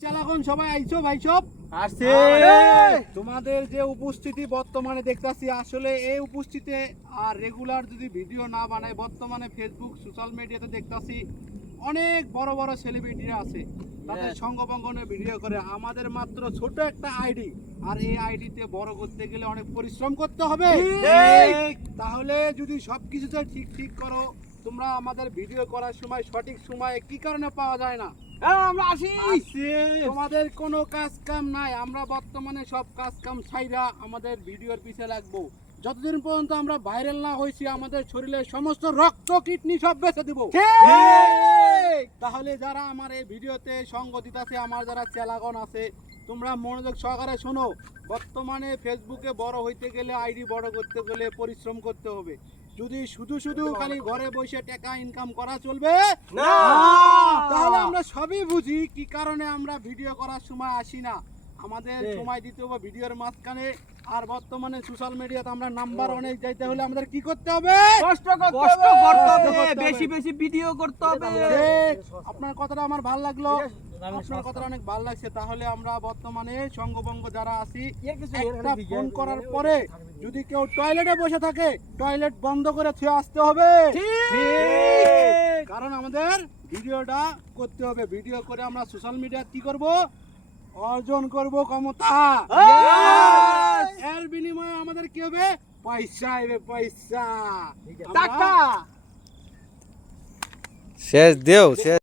চালাখন সবাই আইছো ভাই সব আসছে তোমাদের যে উপস্থিতি বর্তমানে দেখতাছি আসলে এই উপস্থিতি আর রেগুলার যদি ভিডিও না বানায় বর্তমানে ফেসবুক সোশ্যাল মিডিয়াতে দেখতাছি অনেক বড় বড় সেলিব্রিটিরা আছে তাদের সঙ্গবঙ্গনে ভিডিও করে আমাদের মাত্র ছোট একটা আইডি আর এই আইডিতে বড় করতে গেলে অনেক পরিশ্রম করতে হবে তাহলে যদি সবকিছুতে ঠিক ঠিক করো তোমরা আমাদের ভিডিও করার সময় সঠিক সময়ে কি কারণে পাওয়া যায় না আমরা আসি তোমাদের কোনো কাজ কাম নাই আমরা বর্তমানে সব কাজ কাম ছাইরা আমাদের ভিডিওর পিছে লাগবো যতদিন পর্যন্ত আমরা ভাইরাল না হয়েছি আমাদের শরীরের সমস্ত রক্ত কিডনি সব বেঁচে দিব তাহলে যারা আমার এই ভিডিওতে সঙ্গ দিতেছে আমার যারা চেলাগণ আছে তোমরা মনোযোগ সহকারে শোনো বর্তমানে ফেসবুকে বড় হইতে গেলে আইডি বড় করতে গেলে পরিশ্রম করতে হবে যদি শুধু শুধু খালি ঘরে বসে টাকা ইনকাম করা চলবে না তাহলে আমরা সবই বুঝি কি কারণে আমরা ভিডিও করার সময় আসি না আমাদের সময় দিতে হবে ভিডিওর মাঝখানে আর বর্তমানে সোশ্যাল মিডিয়াতে আমরা নাম্বার অনেক যাইতে হলে আমাদের কি করতে হবে কষ্ট করতে হবে বেশি বেশি ভিডিও করতে হবে আপনার কথাটা আমার ভালো লাগলো আপনার কথাটা অনেক ভালো লাগছে তাহলে আমরা বর্তমানে সঙ্গবঙ্গ যারা আছি একটা ফোন করার পরে যদি কেউ টয়লেটে বসে থাকে টয়লেট বন্ধ করে ছুঁয়ে আসতে হবে কারণ আমাদের ভিডিওটা করতে হবে ভিডিও করে আমরা সোশ্যাল মিডিয়া কি করব অর্জন করব ক্ষমতা এর বিনিময়ে আমাদের কি হবে পয়সা হবে পয়সা টাকা শেষ দেও শেষ